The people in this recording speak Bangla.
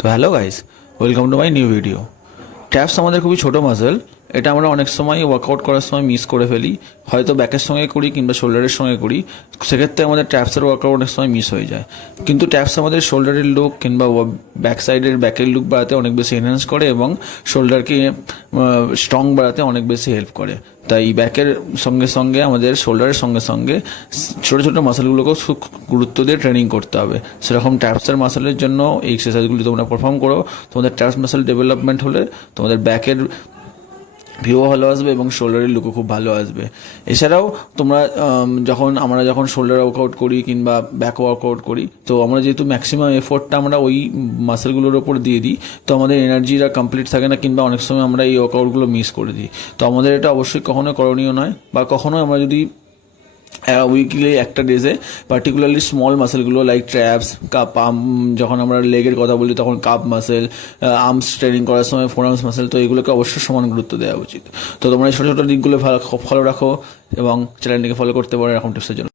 তো hello guys, welcome to my new video. Traps আমাদের খুবই ছোটো মাসেল। এটা আমরা অনেক সময় ওয়ার্কআউট করার সময় মিস করে ফেলি, হয়তো ব্যাকের সঙ্গে করি কিংবা শোল্ডারের সঙ্গে করি, সেক্ষেত্রে আমাদের ট্র্যাপসের ওয়ার্কআউট অনেক সময় মিস হয়ে যায়। কিন্তু ট্র্যাপস আমাদের শোল্ডারের লুক কিংবা ব্যাকের লুক বাড়াতে অনেক বেশি এনহ্যান্স করে এবং শোল্ডারকে স্ট্রং বাড়াতে অনেক বেশি হেল্প করে। তাই ব্যাকের সঙ্গে সঙ্গে আমাদের শোল্ডারের সঙ্গে সঙ্গে ছোটো ছোটো মাসেলগুলোকেও খুব গুরুত্ব দিয়ে ট্রেনিং করতে হবে। সেরকম ট্র্যাপসের মাসেলের জন্য এই এক্সারসাইজগুলি তোমরা পারফর্ম করো, তোমাদের ট্র্যাপস মাসেল ডেভেলপমেন্ট হলে তোমাদের ব্যাকের ভিউও ভালো আসবে এবং শোল্ডারের লুকও খুব ভালো আসবে। এছাড়াও তোমরা আমরা যখন শোল্ডার ওয়ার্কআউট করি কিংবা ব্যাক ওয়ার্কআউট করি, তো আমরা যেহেতু ম্যাক্সিমাম এফোর্টটা আমরা ওই মাসেলগুলোর ওপর দিয়ে দিই, তো আমাদের এনার্জিটা কমপ্লিট থাকে না কিংবা অনেক সময় আমরা এই ওয়ার্কআউটগুলো মিস করে দিই। তো আমাদের এটা অবশ্যই কখনো করণীয় নয়, বা কখনো আমরা যদি উইকলি একটা ডেজে পার্টিকুলারলি স্মল মাসেলগুলো লাইক ট্র্যাপস, কাপ, যখন আমরা লেগের কথা বলি তখন কাপ মাসেল, আর্মস ট্রেনিং করার সময় ফোর আর্মস মাসেল, তো এগুলোকে অবশ্যই সমান গুরুত্ব দেওয়া উচিত। তো তোমরা এই ছোটো ছোটো দিকগুলো ফলো রাখো এবং চ্যানেলটিকে ফলো করতে পারো এরকম টিপসের জন্য।